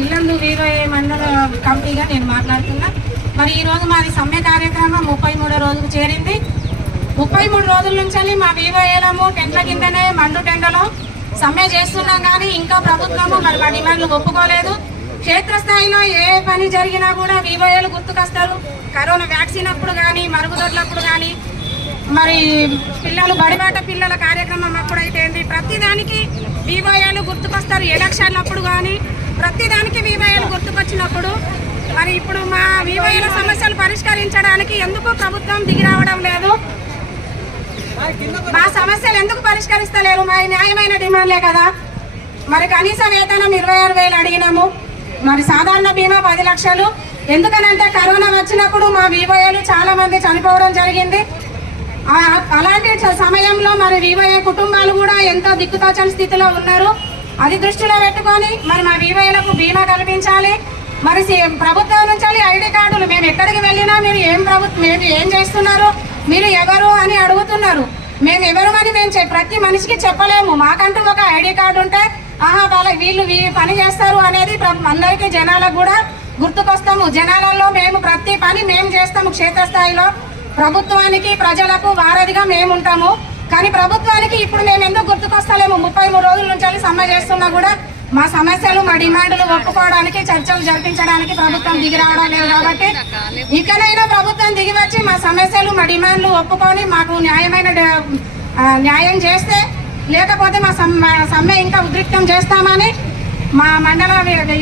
ఇల్లందు వీవైఏ మండల కమిటీగా నేను మాట్లాడుతున్నా. మరి ఈరోజు మాది సమ్మె కార్యక్రమం 33వ రోజుకు చేరింది. 33 రోజుల నుంచి మా వీవైఏలము టెంట్ల కిందనే మండు టెండలో సమ్మె చేస్తున్నాం. కానీ ఇంకా ప్రభుత్వము మరి మా డిమాండ్లు ఒప్పుకోలేదు. క్షేత్రస్థాయిలో ఏ పని జరిగినా కూడా వీవైఏలు గుర్తుకొస్తారు. కరోనా వ్యాక్సిన్ అప్పుడు కానీ, మరుగుదొడ్లప్పుడు కానీ, మరి పిల్లలు బడిబాట పిల్లల కార్యక్రమం అప్పుడైతే ఏంటి, ప్రతిదానికి వీవైఏలు గుర్తుకొస్తారు. ఎలక్షన్లప్పుడు కానీ ప్రతిదానికి వీవైఏలు గుర్తుకొచ్చినప్పుడు మరి ఇప్పుడు మా వీవైఏల సమస్యలు పరిష్కరించడానికి ఎందుకు ప్రభుత్వం దిగి రావడం లేదు? మా సమస్యలు ఎందుకు పరిష్కరిస్తలేరు? మా న్యాయమైన డిమాండ్లే కదా. మరి కనీస వేతనం 26,000 అడిగినాము. మరి సాధారణ బీమా 10 లక్షలు. ఎందుకనంటే కరోనా వచ్చినప్పుడు మా వీవైఏలు చాలా మంది చనిపోవడం జరిగింది. అలాంటి సమయంలో మరి వీవైఏ కుటుంబాలు కూడా ఎంతో దిక్కుతోచని స్థితిలో ఉన్నారు. అది దృష్టిలో పెట్టుకొని మరి మా వీవైఏలకు బీమా కల్పించాలి. మరి ప్రభుత్వం నుంచి ఐడి కార్డులు మేము ఎక్కడికి వెళ్ళినా మీరు మీరు ఏం చేస్తున్నారు, మీరు ఎవరు అని అడుగుతున్నారు. మేము ఎవరమని మేము ప్రతి మనిషికి చెప్పలేము. మాకంటూ ఒక ఐడి కార్డు ఉంటే వీళ్ళు పని చేస్తారు అనేది అందరికీ జనాలకు కూడా గుర్తుకొస్తాము. జనాలలో మేము ప్రతి పని మేము చేస్తాము. క్షేత్రస్థాయిలో ప్రభుత్వానికి ప్రజలకు వారధిగా మేము ఉంటాము. కానీ ప్రభుత్వానికి ఇప్పుడు మేము ఎందుకు గుర్తుకొస్తలేము? 33 రోజుల నుంచి సమ్మె చేస్తున్నా కూడా మా సమస్యలు మా డిమాండ్లు ఒప్పుకోవడానికి చర్చలు జరిపించడానికి ప్రభుత్వం దిగి రావడం లేదు. కాబట్టి ఇకనైనా ప్రభుత్వం దిగి వచ్చి మా సమస్యలు మా డిమాండ్లు ఒప్పుకొని మాకు న్యాయం చేస్తే, లేకపోతే మా సమ్మె ఇంకా ఉద్రిక్తం చేస్తామని మా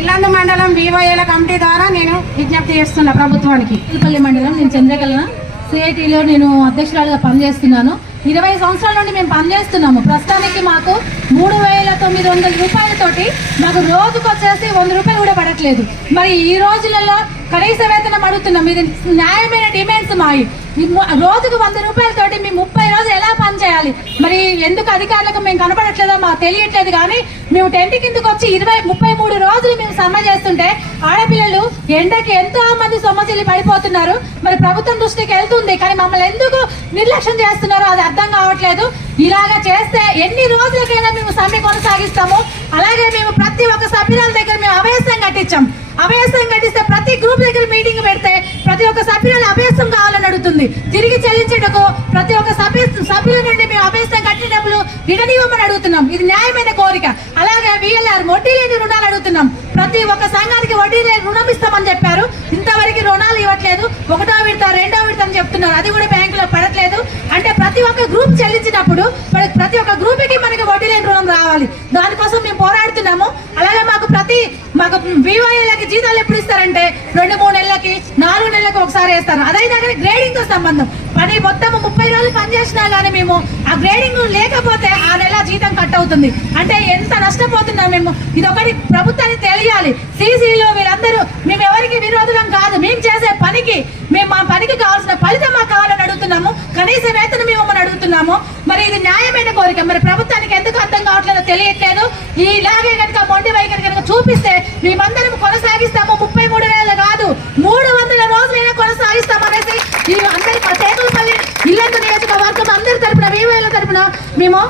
ఇల్లందు మండలం వీవైఏల కమిటీ ద్వారా నేను విజ్ఞప్తి చేస్తున్నా ప్రభుత్వానికి. పల్లి మండలం, నేను చంద్రకళ సిఐటిలో నేను అధ్యక్షురాలుగా పనిచేస్తున్నాను. 20 సంవత్సరాల నుండి మేము పనిచేస్తున్నాము. ప్రస్తుతానికి మాకు 3,900 రూపాయలతోటి మాకు రోజుకు వచ్చేసి 100 రూపాయలు కూడా పడట్లేదు. మరి ఈ రోజులలో కనీస వేతనం అడుగుతున్నాం. ఇది న్యాయమైన డిమాండ్స్ మావి. రోజుకు 100 రూపాయలతోటి మేము 30 రోజులు ఎలా పని చేయాలి? మరి ఎందుకు అధికారులకు మేము కనపడట్లేదో మాకు తెలియట్లేదు. కానీ మేము టెంట్ కిందకు వచ్చి 33 రోజులు మేము సమ్మె చేస్తుంటే ఆడపిల్లలు ఎండకి ఎంతో మంది సొమ్మసిల్లి పడిపోతున్నారు. మరి ప్రభుత్వం దృష్టికి వెళ్తుంది, కానీ మమ్మల్ని ఎందుకు నిర్లక్ష్యం చేస్తున్నారో అది అర్థం కావట్లేదు. ఇలాగా చేస్తే ఎన్ని రోజులకైనా మేము సమ్మె కొనసాగిస్తాము. అలాగే మేము ప్రతి ఒక్క సభ్యురాల దగ్గర మేము అభయస్థం కట్టించాం. అభయస్థం కట్టిస్తే ప్రతి గ్రూప్ దగ్గర మీటింగ్ పెడితే ప్రతి ఒక్క సభ్యురాలు అభయస్థం కావాలని అడుగుతుంది. తిరిగి చెల్లించేటకు ప్రతి ఒక్క సభ్యుల నుండి మేము అభయస్థం కట్టిన డబ్బులు రిటర్న్ ఇవ్వమని అడుగుతున్నాం. ఇది న్యాయమైన కోరిక. అలాగే VLR వడ్డీ లేని రుణాలు అడుగుతున్నాం. ప్రతి ఒక్క సంఘానికి వడ్డీ లేని రుణం ఇస్తామని చెప్పారు. ఇంతవరకు రుణాలు ఇవ్వట్లేదు. 1వ విడత 2వ విడత అని చెప్తున్నారు. అది కూడా బ్యాంకులో పడట్లేదు. అంటే ప్రతి ఒక్క గ్రూప్ చెల్లించినప్పుడు ప్రతి ఒక్క గ్రూప్కి మనకి వడ్డీ లేని రుణం రావాలి. దానికోసం మేము పోరాడుతున్నాము. అలాగే మాకు వీవైఏలకి జీతాలు ఎప్పుడు ఇస్తారంటే 2-3 నెలలకి 4 నెలలకు ఒకసారి వేస్తారు. అదైనా కానీ గ్రేడింగ్ తో సంబంధం. పని మొత్తం 30 రోజులు పనిచేసినా కానీ మేము ఆ గ్రేడింగ్ లేకపోతే ఆ నెల జీతం కట్ అవుతుంది. అంటే ఎంత నష్టపోతున్నాం మేము. ఇదొకటి ప్రభుత్వానికి తెలియాలి. సీసీలో వీరందరూ మేము ఎవరికి విరోధులం కాదు. మేము చేసే పనికి మా పనికి కావాల్సిన ఫలితం మాకు కావాలని అడుగుతున్నాము. కనీస వేతనం ఇవ్వమని అడుగుతున్నాము. మరి ఇది న్యాయమైన కోరిక. మరి ప్రభుత్వానికి ఎందుకు అర్థం కావట్లేదో తెలియట్లేదు. ఇలాగే కనుక మొండి వైఖరి కనుక చూపిస్తే మేమందరం కొనసాగిస్తాము. 33 నెలలు కాదు, 300 రోజులైనా కొనసాగిస్తామనేసి ఈ అందరి చేతులపల్లి ఇల్లందు నియోజకవర్గం అందరి తరపున వీవైఏల తరపున మేము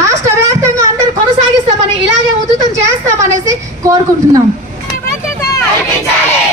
రాష్ట్ర వ్యాప్తంగా అందరూ కొనసాగిస్తామని, ఇలాగే ఉధృతం చేస్తామనేసి కోరుకుంటున్నాం. కల్పించాలి